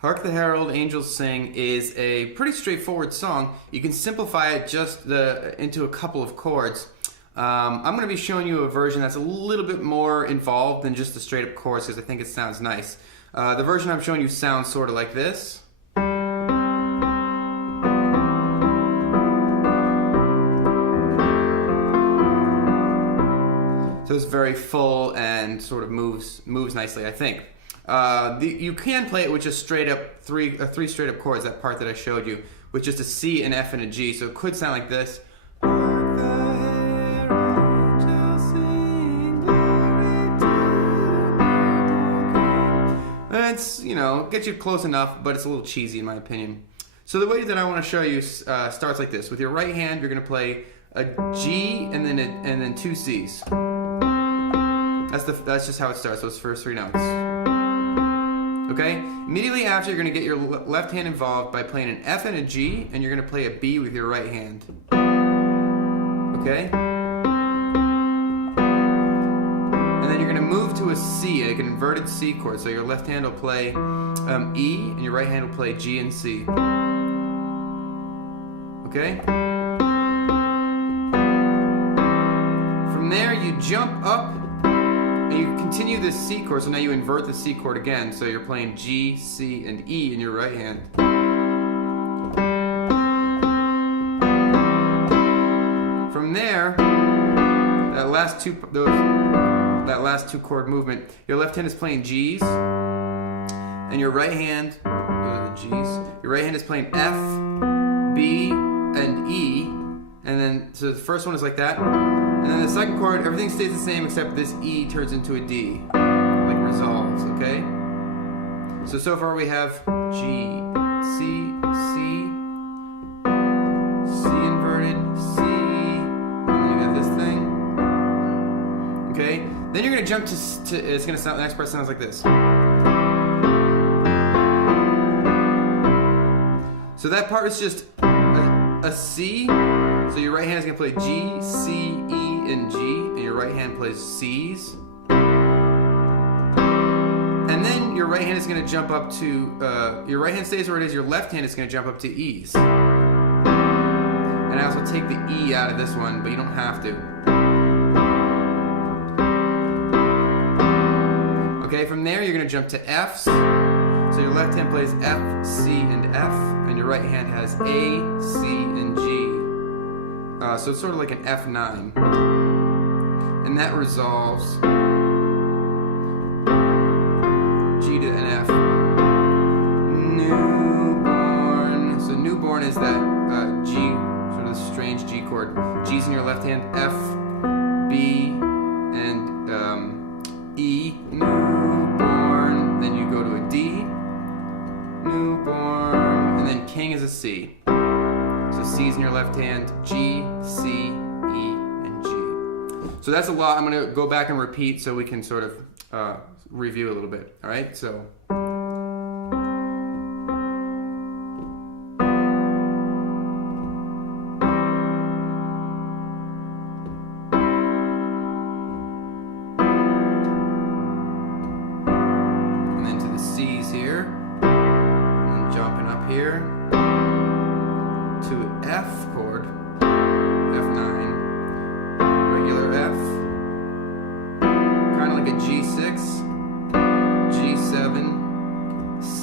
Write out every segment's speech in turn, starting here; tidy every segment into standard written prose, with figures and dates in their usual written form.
Hark the Herald, Angels Sing is a pretty straightforward song. You can simplify it just into a couple of chords. I'm going to be showing you a version that's a little bit more involved than just the straight up chords because I think it sounds nice. The version I'm showing you sounds sort of like this. So it's very full and sort of moves nicely, I think. You can play it with just straight up three straight up chords, that part that I showed you, with just a C, an F, and a G. So it could sound like this. Hark the herald angels sing, glory to God. It's, gets you close enough, but it's a little cheesy in my opinion. So the way that I want to show you starts like this. With your right hand, you're going to play a G and then two C's. That's just how it starts, those first three notes. Okay? Immediately after, you're going to get your left hand involved by playing an F and a G, and you're going to play a B with your right hand. Okay? And then you're going to move to a C, like an inverted C chord. So your left hand will play E, and your right hand will play G and C. Okay? From there, you jump up, and you continue this C chord, so now you invert the C chord again, so you're playing G, C, and E in your right hand. From there, that last two chord movement, your left hand is playing G's, and your right hand, those are the G's, your right hand is playing F, B, and E, and then, so the first one is like that. And then the second chord, everything stays the same except this E turns into a D, like resolves, okay? So far we have G, C, C, C inverted, C, and then you got this thing, okay? Then you're gonna jump to it's gonna sound, the next part sounds like this. So that part is just a C. So your right hand is going to play G, C, E, and G, and your right hand plays C's. And then your right hand is going to jump up to, your right hand stays where it is, your left hand is going to jump up to E's. And I also take the E out of this one, but you don't have to. Okay, from there you're going to jump to F's. So your left hand plays F, C, and F, and your right hand has A, C, and G. So it's sort of like an F9. And that resolves G to an F. Newborn. So newborn is that G, sort of strange G chord. G's in your left hand, F, B, and E. Newborn. Then you go to a D. Newborn. And then king is a C. So C's in your left hand, G, C, E, and G. So that's a lot. I'm going to go back and repeat so we can sort of review a little bit. All right? So. And then to the C's here. And then jumping up here. To F chord, F9, regular F, kind of like a G6, G7, C.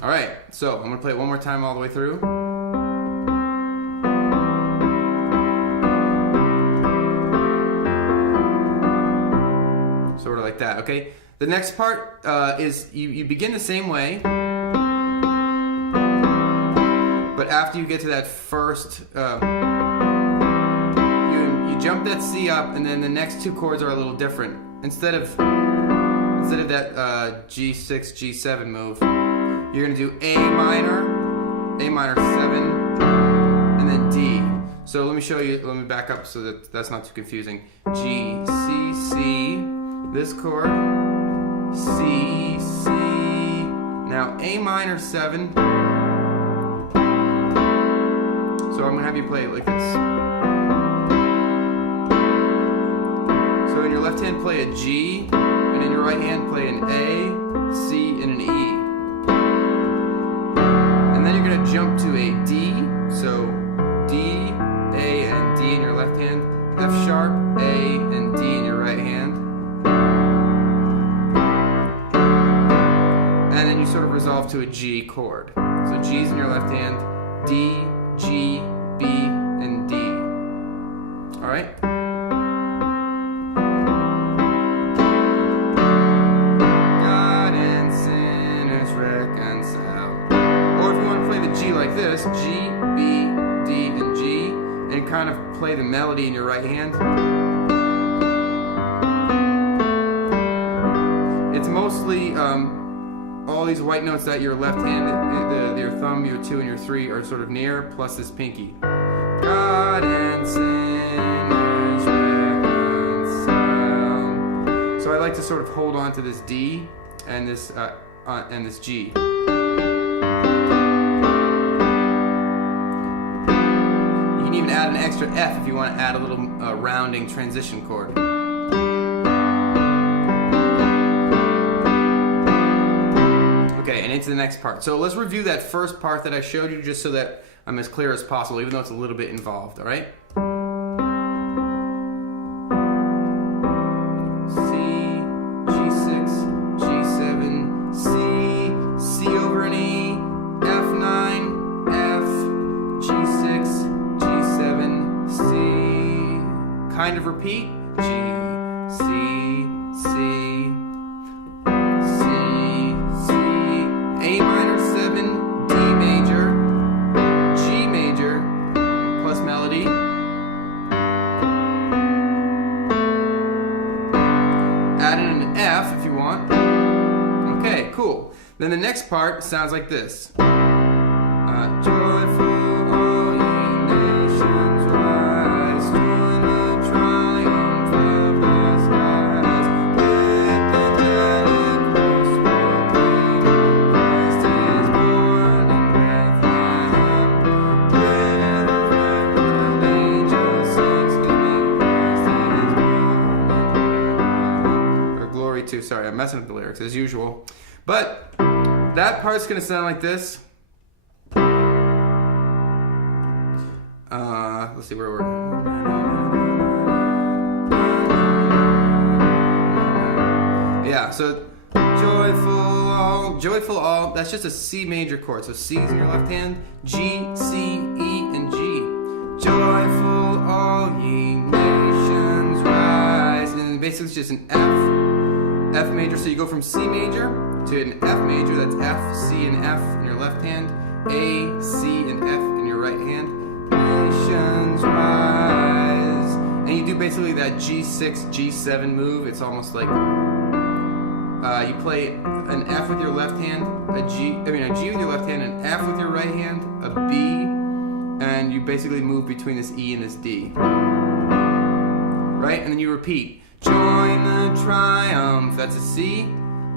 Alright, so I'm going to play it one more time all the way through. Sort of like that, okay? The next part is you begin the same way. But after you get to that first, you jump that C up, and then the next two chords are a little different. Instead of that G6, G7 move, you're gonna do A minor 7, and then D. So let me show you. Let me back up so that that's not too confusing. G, C, C. This chord, C, C. Now A minor 7. So I'm going to have you play it like this. So in your left hand play a G, and in your right hand play an A, C, and sort of resolve to a G chord. So G's in your left hand, D, G, B, and D. All right? God and sinners reconcile. Or if you want to play the G like this, G, B, D, and G, and kind of play the melody in your right hand. It's mostly all these white notes that your left hand, your thumb, your 2, and your 3 are sort of near, plus this pinky. God and sinners reconcile. So I like to sort of hold on to this D and this G. You can even add an extra F if you want to add a little rounding transition chord. Okay, and into the next part. So let's review that first part that I showed you just so that I'm as clear as possible, even though it's a little bit involved, all right? C, G6, G7, C, C over an E, F9, F, G6, G7, C. Kind of repeat. G, C, C. A minor 7, D major, G major, plus melody. Add in an F if you want. Okay, cool. Then the next part sounds like this. Joyful all ye nations rise, join the triumph of the skies. With angelic hosts proclaim, Christ is born in Bethlehem. With the angels sings, giving Christ is born in Bethlehem. Or glory to, sorry, I'm messing up the lyrics as usual. But that part's gonna sound like this. Let's see where we're. Yeah, so joyful all. That's just a C major chord. So C's in your left hand, G, C, E, and G. Joyful all ye nations rise, and then basically it's just an F major. So you go from C major to an F major. That's F, C, and F in your left hand, A, C, and F in your right hand. Nations rise, and you do basically that G6, G7 move. It's almost like you play an F with your left hand, a G with your left hand, an F with your right hand, a B, and you basically move between this E and this D. Right, and then you repeat. Join the triumph. That's a C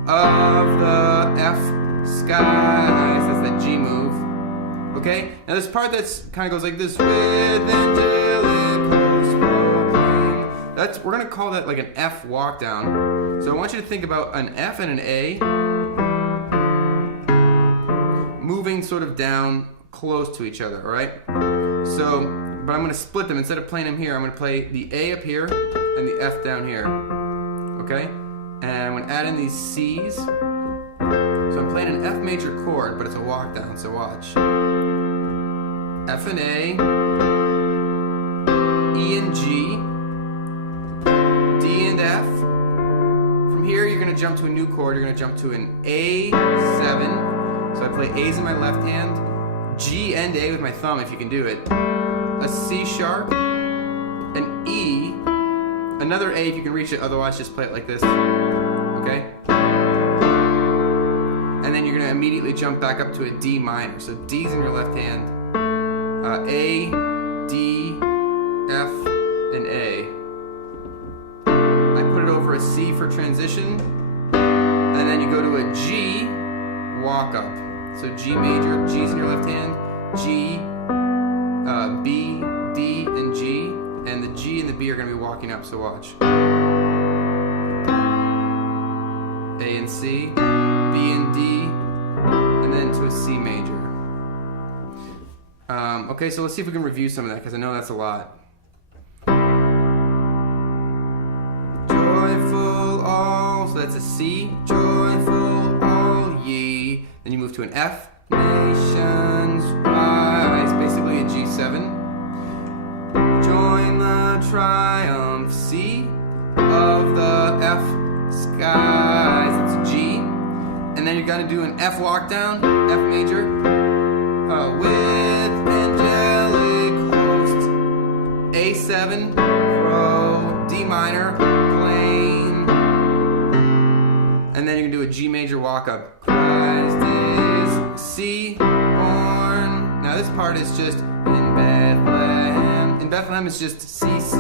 of the F skies. That's that G move. Okay? Now this part that's kind of goes like this. With angelic hosts proclaim. We're gonna call that like an F walk down. So I want you to think about an F and an A moving sort of down close to each other, alright? So, but I'm gonna split them. Instead of playing them here, I'm gonna play the A up here and the F down here. Okay? And I'm gonna add in these C's. So I'm playing an F major chord, but it's a walk down, so watch. F and A, E and G, D and F. From here, you're gonna jump to a new chord. You're gonna jump to an A7. So I play A's in my left hand, G and A with my thumb if you can do it, a C sharp, an E, another A if you can reach it, otherwise just play it like this. Okay? And then you're gonna immediately jump back up to a D minor. So D's in your left hand, A, D, F, and A. I put it over a C for transition, and then you go to a G, walk up. So G major, G's in your left hand, G, B, D, and G, and the G and the B are gonna be walking up, so watch. A and C, B and D, and then to a C major. Okay, so let's see if we can review some of that, because I know that's a lot. Joyful all, so that's a C. Joyful all ye to an F. Nations rise, basically a G7. Join the triumph C of the F skies. That's a G. And then you're gonna do an F walk down, F major, with angelic host. A7, Pro, D minor, plain. And then you're gonna do a G major walk up. Christ is C born. Now this part is just in Bethlehem. In Bethlehem it's just C, C,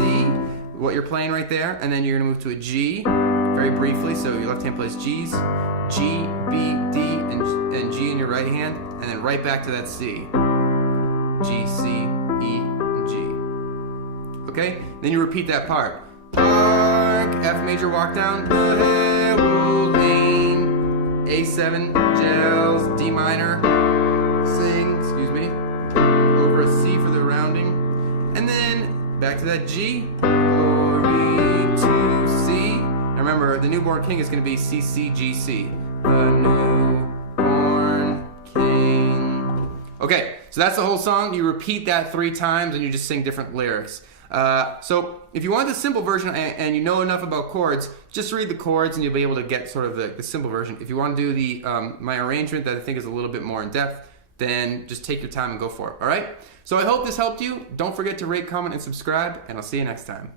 what you're playing right there. And then you're gonna move to a G, very briefly. So your left hand plays G's, G, B, D, and G in your right hand. And then right back to that C. G, C, E, and G. Okay? Then you repeat that part. Hark, F major walk down, the herald aim, A7, gels, D minor, sing, over a C for the rounding, and then back to that G, glory to C. Now remember, the newborn king is going to be C, C, G, C. The newborn king. Okay, so that's the whole song. You repeat that 3 times and you just sing different lyrics. So if you want the simple version and you know enough about chords, just read the chords and you'll be able to get sort of the simple version. If you want to do the my arrangement that I think is a little bit more in depth, then just take your time and go for it, all right? So I hope this helped you. Don't forget to rate, comment, and subscribe, and I'll see you next time.